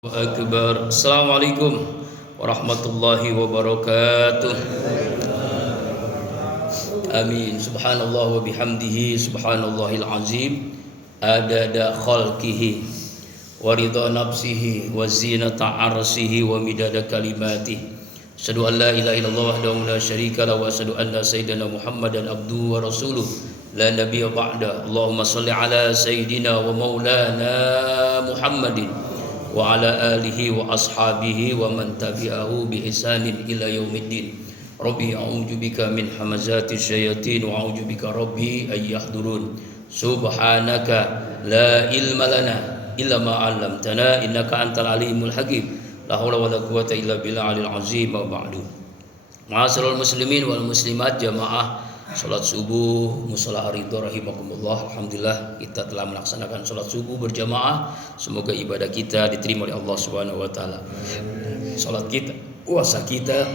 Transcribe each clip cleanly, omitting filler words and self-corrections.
Akbar. Assalamualaikum warahmatullahi wabarakatuh. Amin. Subhanallah wa bihamdihi subhanallahil azim adada khalqihi wa ridha nafsihi wa zinata arsihi wa midada kalimatihi. Asyhadu an la ilaha illallah wahdahu la syarika lahu wa asyhadu anna sayyidina Muhammadan abduhu wa rasuluh la nabiyya ba'da. Allahumma shalli ala sayyidina wa maulana Muhammadin wa ala alihi wa ashabihi wa man tabi'ahu bi ihsanin ila yaumiddin. Rabbi a'udzu bika min hamazati syayatin wa a'udzu bika rabbi ay yahdurun. Subhanaka la ilma lana illa ma 'allamtana innaka antal alimul hakim. La haula wala quwwata illa billahil azim wa ba'du. Ma'asyiral muslimin wal muslimat jamaah salat subuh musalla ridho rahimakumullah. Alhamdulillah kita telah melaksanakan salat subuh berjamaah. Semoga ibadah kita diterima oleh Allah Subhanahu wa taala. Salat kita, puasa kita,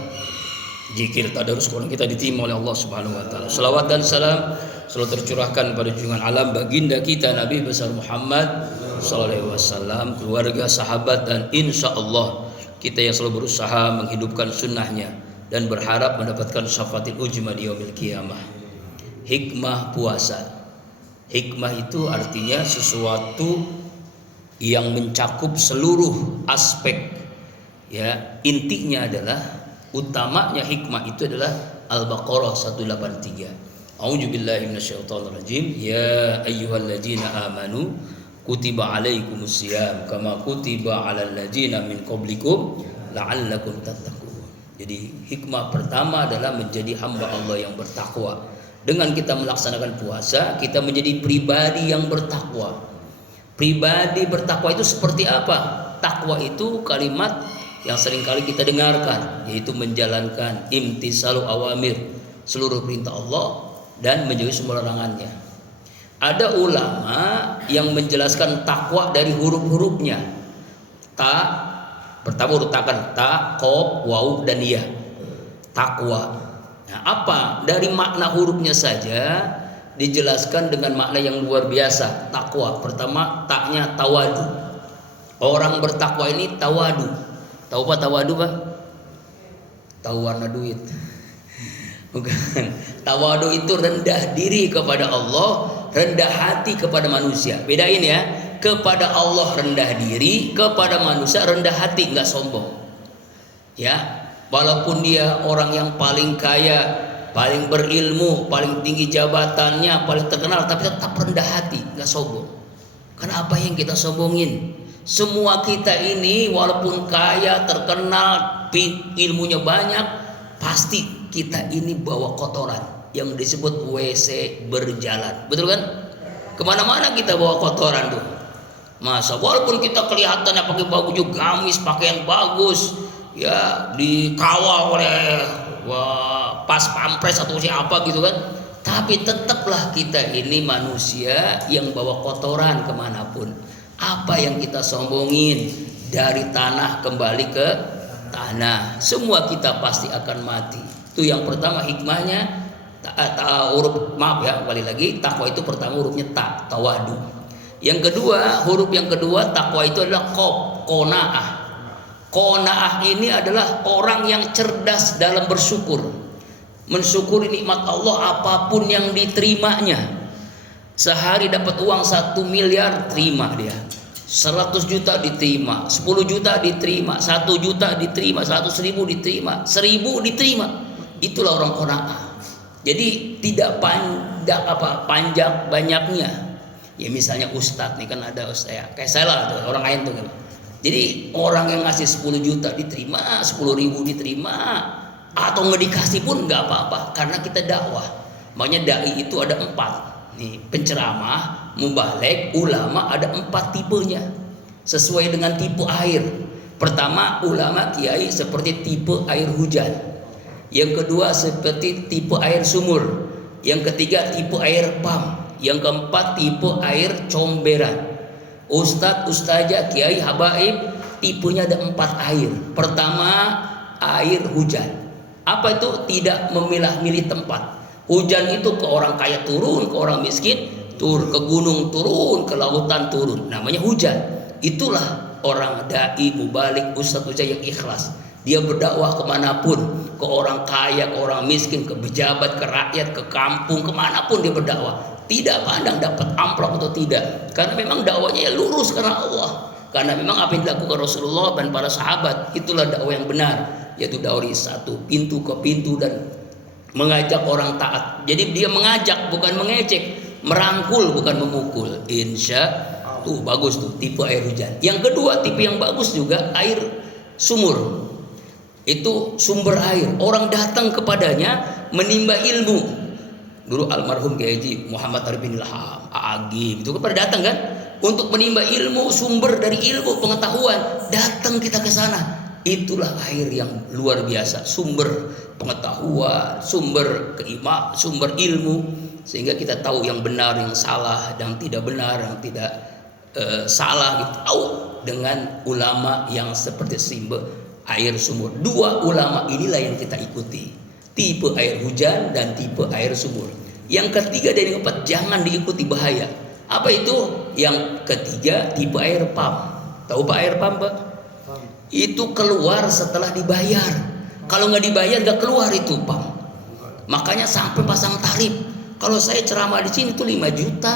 zikir tadarus Quran kita diterima oleh Allah Subhanahu wa taala. Selawat dan salam selalu tercurahkan pada junjungan alam baginda kita Nabi besar Muhammad sallallahu alaihi wasallam, keluarga, sahabat, dan insyaallah kita yang selalu berusaha menghidupkan sunnahnya dan berharap mendapatkan syafaatil ujma di yaumil qiyamah. Hikmah puasa. Hikmah itu artinya sesuatu yang mencakup seluruh aspek. Ya, intinya adalah utamanya hikmah itu adalah Al-Baqarah 183. A'udzubillahi minasyaitonirrajim. Ya ayyuhalladzina amanu kutiba alaikumusiyam kama kutiba alal ladzina min qablikum la'allakum tattaqun. Jadi hikmah pertama adalah menjadi hamba Allah yang bertakwa. Dengan kita melaksanakan puasa, kita menjadi pribadi yang bertakwa. Pribadi bertakwa itu seperti apa? Takwa itu kalimat yang seringkali kita dengarkan, yaitu menjalankan imtisalu awamir, seluruh perintah Allah dan menjauhi semua larangannya. Ada ulama yang menjelaskan takwa dari huruf-hurufnya. Pertama urutakan ta, qaf, waw, dan ya. Takwa. Nah, apa? Dari makna hurufnya saja dijelaskan dengan makna yang luar biasa. Takwa. Pertama, taknya tawadu. Orang bertakwa ini tawadu. Tahu apa tawadu, Pak? Tahu warna duit. Bukan. Tawadu itu rendah diri kepada Allah, rendah hati kepada manusia. Bedain ya. Kepada Allah rendah diri, kepada manusia rendah hati, enggak sombong. Ya, walaupun dia orang yang paling kaya, paling berilmu, paling tinggi jabatannya, paling terkenal, tapi tetap rendah hati, enggak sombong. Karena apa yang kita sombongin? Semua kita ini walaupun kaya, terkenal, ilmunya banyak, pasti kita ini bawa kotoran yang disebut WC berjalan. Betul kan? Kemana-mana kita bawa kotoran tuh. Masa walaupun kita kelihatannya pakai baju gamis, pakaian bagus, ya dikawal oleh pas pampres atau siapa gitu kan, tapi tetaplah kita ini manusia yang bawa kotoran kemanapun. Apa yang kita sombongin? Dari tanah kembali ke tanah. Semua kita pasti akan mati. Itu yang pertama hikmahnya. Huruf maaf ya, kembali lagi, takwa itu pertama hurufnya tawadu. Yang kedua, huruf yang kedua takwa itu adalah qaf, qanaah. Qanaah ini adalah orang yang cerdas dalam bersyukur. Mensyukuri nikmat Allah apapun yang diterimanya. Sehari dapat uang 1 miliar, terima dia. 100 juta diterima, 10 juta diterima, 1 juta diterima, 100 ribu diterima, 1000 diterima. Itulah orang qanaah. Jadi tidak panjang banyaknya. Ya misalnya ustadz nih, kan ada ustadz ya, kayak saya lah tuh, orang lain tuh kan. Jadi orang yang ngasih 10 juta diterima, 10 ribu diterima, atau nggak dikasih pun nggak apa-apa, karena kita dakwah. Makanya dai itu ada 4 nih, penceramah, mubaligh, ulama, ada 4 tipenya sesuai dengan tipe air. Pertama, ulama kiai seperti tipe air hujan. Yang kedua seperti tipe air sumur. Yang ketiga tipe air pam. Yang keempat tipe air comberan. Ustadz, ustazah, kiai, habaib, tipenya ada 4 air. Pertama, air hujan. Apa itu? Tidak memilah-milih tempat. Hujan itu ke orang kaya turun, ke orang miskin turun, ke gunung turun, ke lautan turun. Namanya hujan. Itulah orang dai, mubalik, ustadz yang ikhlas. Dia berdakwah kemanapun, ke orang kaya, ke orang miskin, ke pejabat, ke rakyat, ke kampung, kemanapun dia berdakwah. Tidak pandang dapat amplop atau tidak, karena memang dakwanya lurus karena Allah. Karena memang apa yang dilakukan Rasulullah dan para sahabat itulah dakwah yang benar, yaitu dari satu pintu ke pintu dan mengajak orang taat. Jadi dia mengajak bukan mengejek, merangkul bukan memukul. Insya tuh bagus tuh tipe air hujan. Yang kedua tipe yang bagus juga air sumur. Itu sumber air, orang datang kepadanya menimba ilmu. Dulu almarhum Kiai Haji Muhammad Arif bin Ilham, Agim itu pada datang kan untuk menimba ilmu, sumber dari ilmu pengetahuan. Datang kita ke sana. Itulah air yang luar biasa, sumber pengetahuan, sumber sumber ilmu, sehingga kita tahu yang benar, yang salah, yang tidak benar, yang tidak salah gitu. Tahu dengan ulama yang seperti sumber air sumur. Dua ulama inilah yang kita ikuti, tipe air hujan dan tipe air sumur. Yang ketiga dan yang keempat jangan diikuti, bahaya. Apa itu? Yang ketiga tipe air pump. Tahu Pak air pump Pak? Itu keluar setelah dibayar. Kalau nggak dibayar nggak keluar itu pump. Makanya sampai pasang tarif. Kalau saya ceramah di sini tuh 5 juta,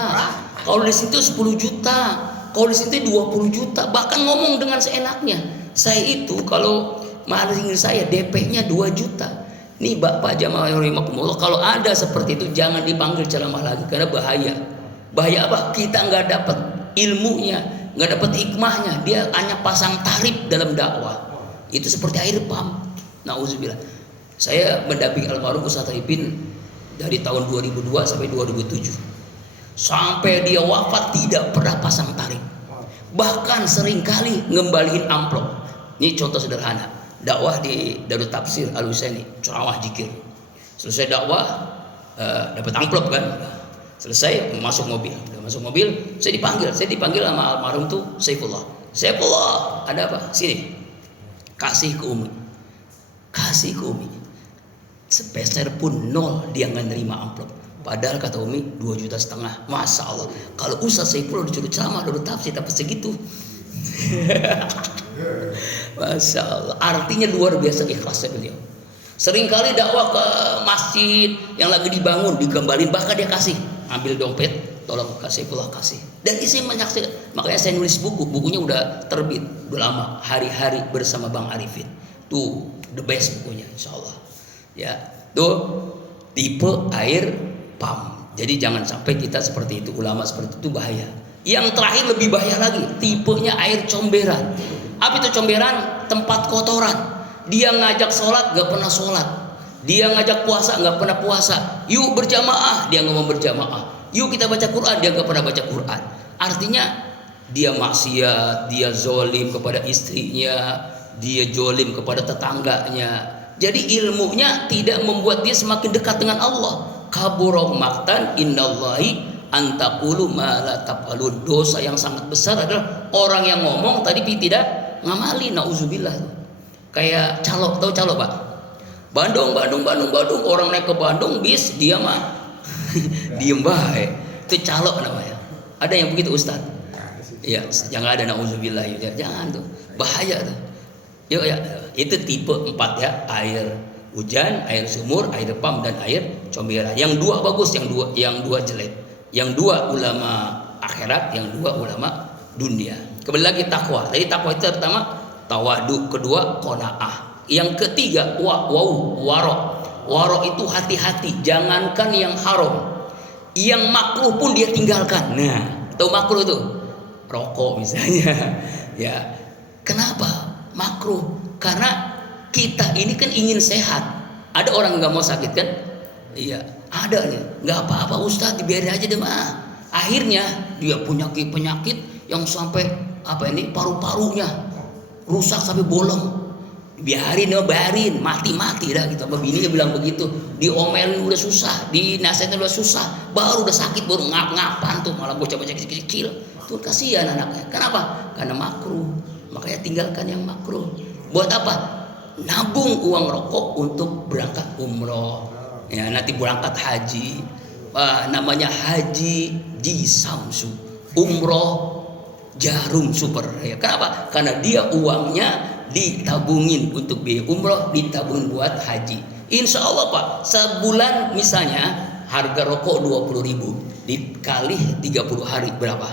kalau di situ 10 juta, kalau di situ 20 juta, bahkan ngomong dengan seenaknya. Saya itu kalau maling saya DP-nya 2 juta. Nih Bapak jamaah rahimakumullah, kalau ada seperti itu jangan dipanggil ceramah lagi karena bahaya. Bahaya apa? Kita nggak dapat ilmunya, nggak dapat hikmahnya. Dia hanya pasang tarif dalam dakwah. Itu seperti air pump. Nauzubillah. Saya mendampingi almarhum Ustaz Arifin dari tahun 2002 sampai 2007. Sampai dia wafat tidak pernah pasang tarif. Bahkan seringkali ngembaliin amplop. Ini contoh sederhana, dakwah di Darut Tafsir Al Husaini, ceramah zikir. Selesai dakwah dapat amplop kan. Selesai masuk mobil. Udah masuk mobil, saya dipanggil sama almarhum tuh Saifullah. Saifullah, ada apa? Sini. Kasih ke Umi. Kasih ke Umi. Sepeser pun nol dia nggak nerima amplop. Padahal kata Umi 2,5 juta. Masya Allah. Kalau Ustaz Saifullah disuruh ceramah Darut Tafsir dapat segitu. Masya Allah. Artinya luar biasa ikhlasnya beliau. Seringkali dakwah ke masjid yang lagi dibangun dikembaliin, bahkan dia kasih, ambil dompet, tolong kasih pula kasih. Dan isi menyaksikan. Makanya saya nulis bukunya udah terbit, udah lama. Hari-hari bersama Bang Arifin. Tuh the best bukunya, insya Allah. Ya, tuh tipe air pump. Jadi jangan sampai kita seperti itu, ulama seperti itu bahaya. Yang terakhir lebih bahaya lagi, tipenya air comberan. Apa itu comberan? Tempat kotoran. Dia ngajak sholat gak pernah sholat, dia ngajak puasa gak pernah puasa. Yuk berjamaah, dia gak mau berjamaah. Yuk kita baca Quran, dia gak pernah baca Quran. Artinya dia maksiat, dia zolim kepada istrinya, dia zolim kepada tetangganya. Jadi ilmunya tidak membuat dia semakin dekat dengan Allah. Kabura maqtan indallahi antaqulu ma la taf'alun. Dosa yang sangat besar adalah orang yang ngomong tadi tidak ngamali. Nauzubillah. Kayak calo, tahu calo Pak? Bandung. Orang naik ke Bandung bis dia mah diem baik. Itu calo namanya. Ada yang begitu Ustaz? Iya, jangan ada, nauzubillah. Jangan tuh, bahaya tuh. Yuk ya, itu tipe 4 ya, air hujan, air sumur, air pump dan air comberan. Yang 2 bagus, yang dua jelek. Yang 2 ulama akhirat, yang 2 ulama dunia. Kembali lagi takwa. Jadi takwa itu pertama tawadu, kedua qanaah. Yang ketiga waro. Waro itu hati-hati, jangankan yang haram, yang makruh pun dia tinggalkan. Nah, tahu makruh itu? Rokok misalnya. Ya. Kenapa makruh? Karena kita ini kan ingin sehat. Ada orang nggak mau sakit kan? Iya, ada nih. Nggak apa-apa Ustaz, dibiarin aja deh mah. Akhirnya dia punya penyakit yang sampai paru-parunya rusak sampai bolong. Biarin, mati dah gitu. Bininya bilang begitu. Diomelin udah susah, dinasihatin udah susah, baru udah sakit baru ngap-ngapan tuh, malah bocah-bocah kecil. Tuh kasihan anaknya. Kenapa? Karena makruh. Makanya tinggalkan yang makruh. Buat apa? Nabung uang rokok untuk berangkat umroh. Ya, nanti berangkat haji. Namanya haji di Samsu. Umroh jarum super ya. Kenapa? Karena dia uangnya ditabungin untuk biaya umroh, ditabungin buat haji. Insya Allah Pak, sebulan misalnya harga rokok 20.000 dikali 30 hari berapa?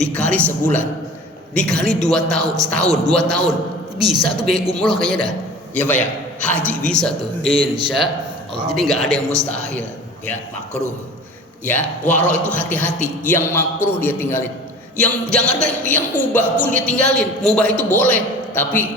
Dikali sebulan, dikali 2 tahun, setahun 2 tahun, bisa tuh biaya umroh kayaknya dah. Ya Pak ya, haji bisa tuh, insya Allah. Jadi nggak ada yang mustahil, ya makruh. Ya, waro itu hati-hati, yang makruh dia tinggalin. Yang jangan yang mubah pun dia tinggalin. Mubah itu boleh, tapi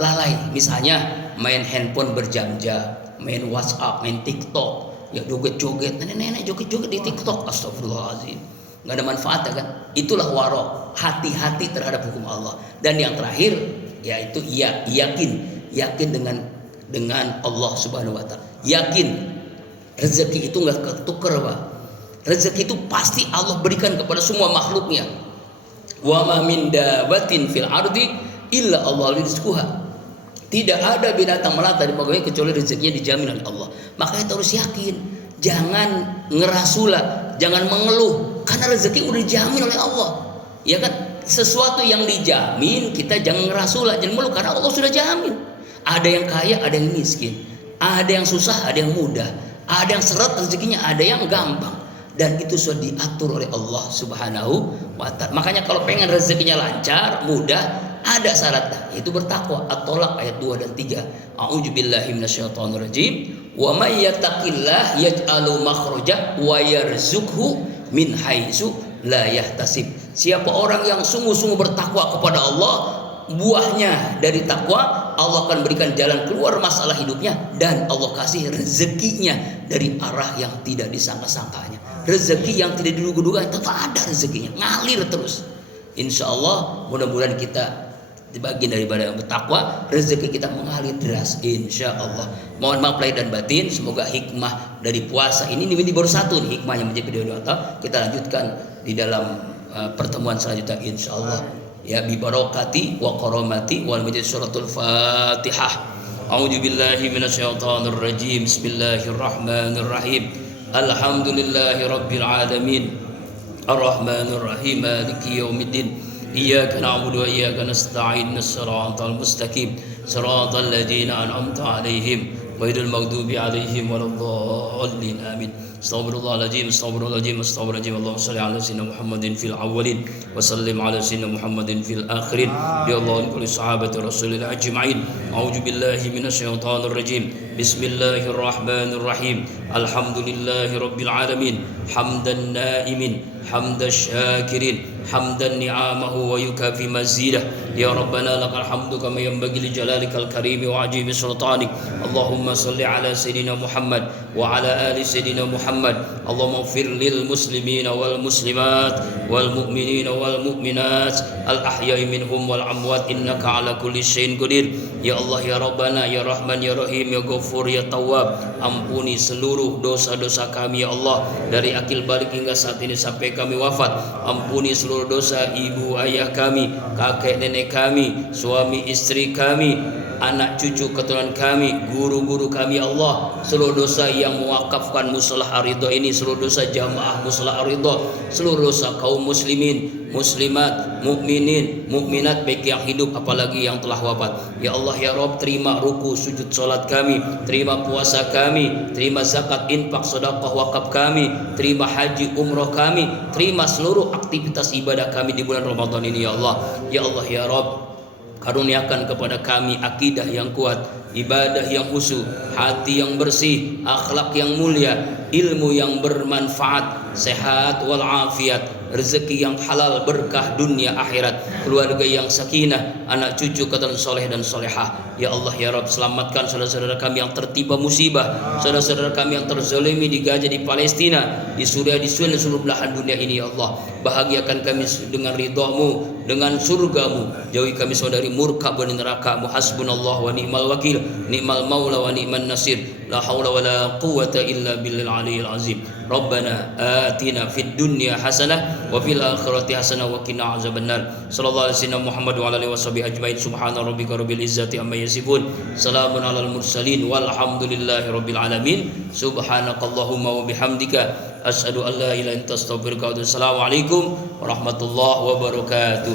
lalai. Misalnya main handphone berjam-jam, main WhatsApp, main TikTok, ya joget-joget, nenek-nenek joget-joget di TikTok, astagfirullahaladzim, nggak ada manfaatnya kan? Itulah waro, hati-hati terhadap hukum Allah. Dan yang terakhir, yaitu yakin dengan Allah Subhanahu Wa Taala. Yakin rezeki itu nggak ketuker Pak. Rezeki itu pasti Allah berikan kepada semua makhluknya. Wa ma min dabatin fil ardi illa Allah rizquha. Tidak ada binatang melata di muka bumi kecuali rezekinya dijamin oleh Allah. Makanya terus yakin, jangan ngerasula, jangan mengeluh, karena rezeki udah dijamin oleh Allah. Ya kan? Sesuatu yang dijamin kita jangan ngerasula, jangan mengeluh, karena Allah sudah jamin. Ada yang kaya, ada yang miskin, ada yang susah, ada yang mudah, ada yang seret rezekinya, ada yang gampang. Dan itu sudah diatur oleh Allah Subhanahu wa Ta'ala. Makanya kalau pengen rezekinya lancar, mudah, ada syaratnya, yaitu bertakwa. At-Tolak ayat 2 dan 3. A'udzubillahi minasyaitonirrajim. Wa may yattaqillah yaj'alu makhraja wa yarzuqhu min haitsu la yahtasib. Siapa orang yang sungguh-sungguh bertakwa kepada Allah, buahnya dari takwa, Allah akan berikan jalan keluar masalah hidupnya, dan Allah kasih rezekinya dari arah yang tidak disangka-sangkanya. Rezeki yang tidak diduga-duga, tetap ada rezekinya, ngalir terus. Insya Allah mudah-mudahan kita bagian daripada yang bertakwa, rezeki kita mengalir deras, insya Allah. Mohon maaf lahir dan batin, semoga hikmah dari puasa ini baru satu nih hikmahnya menjadi video atau kita lanjutkan di dalam pertemuan selanjutnya insya Allah. Ya bi barakati wa karamati wal majid suratul Fatihah. A'udzubillahi minasyaitonir rajim. Bismillahirrahmanirrahim. Alhamdulillahi rabbil alamin. Arrahmanir rahim. Maliki yaumiddin. Iyyaka na'budu wa iyyaka nasta'in. Shiratal mustaqim. Shiratal ladzina an'amta 'alaihim ghairil maghdubi 'alaihim waladdallin. Amin. Astaghfirullahaladzim, astaghfirullahaladzim, astaghfirullahaladzim. Allahumma salli ala sayyidina Muhammadin fil awwalin wa sallim ala sayyidina Muhammadin fil akhirin. Ya Allah, kulli sahabati Rasulillah ajma'in. A'udzu billahi minasyaitonir rajim. Bismillahirrahmanirrahim. Alhamdulillahi rabbil alamin. Hamdan na'imin, hamdash syakirin, hamdan ni'amahu wa yukafi mazidah. Ya Rabbana lakal hamdu kama yanbaghi li jalalikal karim wa ajimi sultanik. Allahumma salli ala sayyidina Muhammad wa ala ali sayyidina Muhammad. Allahumma ighfir lil muslimina wal muslimat wal mu'minina wal mu'minat al ahya'i minhum wal amwat innaka ala kulli syai'in qadir. Ya Allah ya Rabbana ya Rahman ya Rahim ya Ghafur ya Tawwab, ampuni seluruh dosa-dosa kami ya Allah, dari akil balik hingga saat ini sampai kami wafat. Ampuni seluruh dosa ibu ayah kami, kakek nenek kami, suami istri kami, anak cucu keturunan kami, guru-guru kami ya Allah. Seluruh dosa yang mewakafkan musholah Ar-Ridha ini, seluruh dosa jamaah musholah Ar-Ridha, seluruh dosa kaum muslimin, muslimat, mukminin, mukminat, baik yang hidup apalagi yang telah wafat. Ya Allah ya Rabb, terima ruku sujud salat kami, terima puasa kami, terima zakat, infak, sedekah, wakaf kami, terima haji umroh kami, terima seluruh aktivitas ibadah kami di bulan Ramadan ini ya Allah. Ya Allah ya Rabb, karuniakan kepada kami akidah yang kuat, ibadah yang khusyuk, hati yang bersih, akhlak yang mulia, ilmu yang bermanfaat, sehat walafiat, rezeki yang halal, berkah dunia akhirat, keluarga yang sakinah, anak cucu keturunan soleh dan solehah. Ya Allah ya Rabb, selamatkan saudara-saudara kami yang tertimpa musibah, saudara-saudara kami yang terzalimi di Gaza, di Palestina, di Suriah, di Sudan, seluruh belahan dunia ini ya Allah. Bahagiakan kami dengan ridha-Mu, dengan surga-Mu, jauhi kami dari murka dan neraka-Mu. Hasbunallah wa ni'mal wakil, ni'mal maula wa ni'man nasir. La haula wa la quwwata illa billahil aliyyil azim. Rabbana atina fid dunya hasanah wa fil akhirati hasanah wa qina azabannar. Sallallahu alaihi wasallam Muhammad wa alihi washabihi ajmain. Subhana rabbika rabbil izzati amma yasifun. Salamun alal mursalin walhamdulillahi rabbil alamin. Subhanakallahumma wa bihamdika asyhadu an la ilaha illa anta astaghfiruka wa atubu ilaik. Assalamualaikum warahmatullahi wabarakatuh.